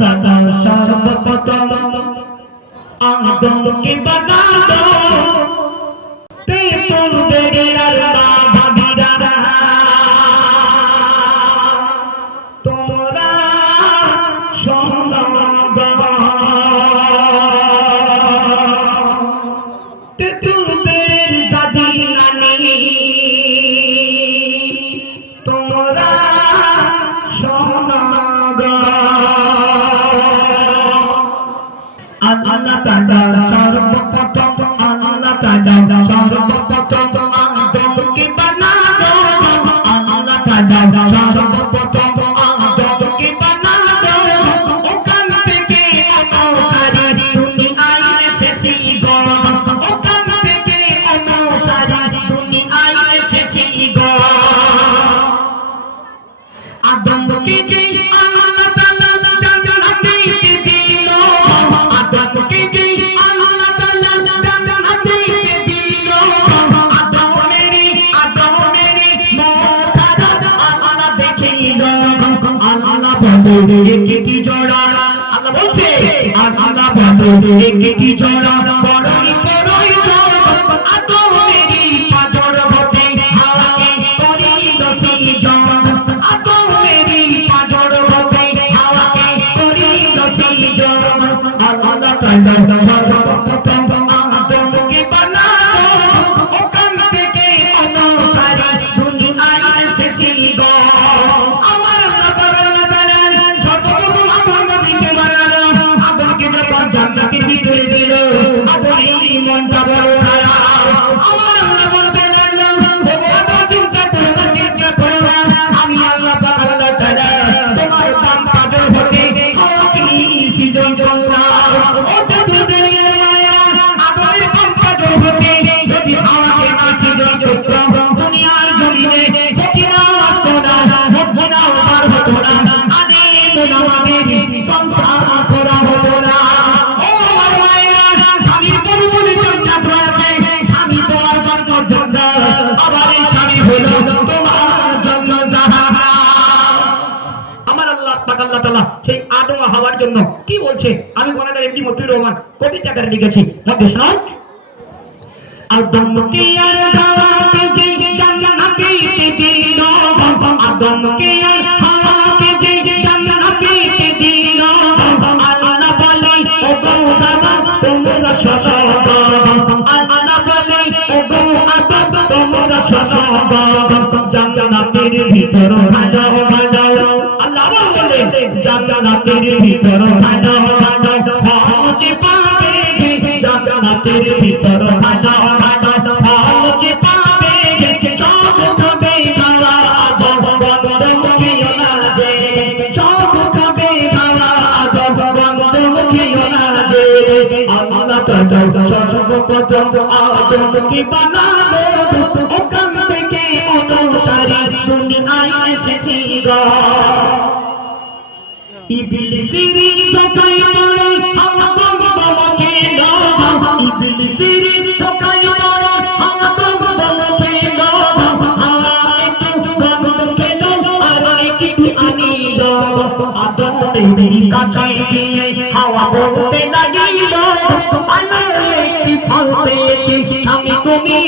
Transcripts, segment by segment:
তাআলা সর্বপ্রথম। আদমকে বানালো? আল্লাহ তাআলা সর্বপ্রথম, আল্লাহ তাআলা সর্বপ্রথম আদমকে বানালো। আল্লাহ তাআলা সর্বপ্রথম আদমকে বানালো। ওখান থেকে অনুসারী দুনিয়ায় এসেছি গো। ওখান থেকে অনুসারী দুনিয়ায় এসেছি গো। আদমকে যে বলে একে কি জোড়া? আল্লাহ বলছে আল্লাহ বলে একে কি জোড়া? বড়ই বড়ই জোড়া, আদমেরই পাজর হতে হাওয়াকে করিল সিজন আদমেরই পাজর হতে হাওয়াকে করিল সিজন আল্লাহ তাআলা আল্লাহ তাআলা সেই আদম হাওয়ার জন্য কি বলছে? আমি গণাদার এমডি মতিউর রহমান কবিতা লিখেছি। ভিতর জান্নাতের ভিতর ভালো ভালো পৌঁছে পাবে জান্নাতের ভিতর ভালো ভালো পৌঁছে পাবে সব খাবে খাওয়া আদম বন্ধ মুখিও না যে সব খাবে খাওয়া আদম বন্ধ মুখিও না যে আল্লাহ তাআলা সর্বপ্রথম আদমকে বানালো। ওখান থেকে অনুসারী দুনিয়ায় এসেছি গো। ইবলিসেরি ধোকায় পড়ে? হাওয়া তোমাকে আমি তুমি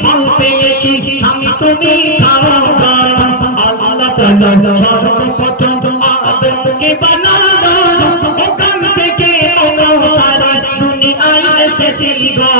ফল পেয়েছি আমি তুমি খাবে সর্বপ্রথম আদমকে বানালো ওখান থেকে সারা দুনিয়ায় এসেছি গো।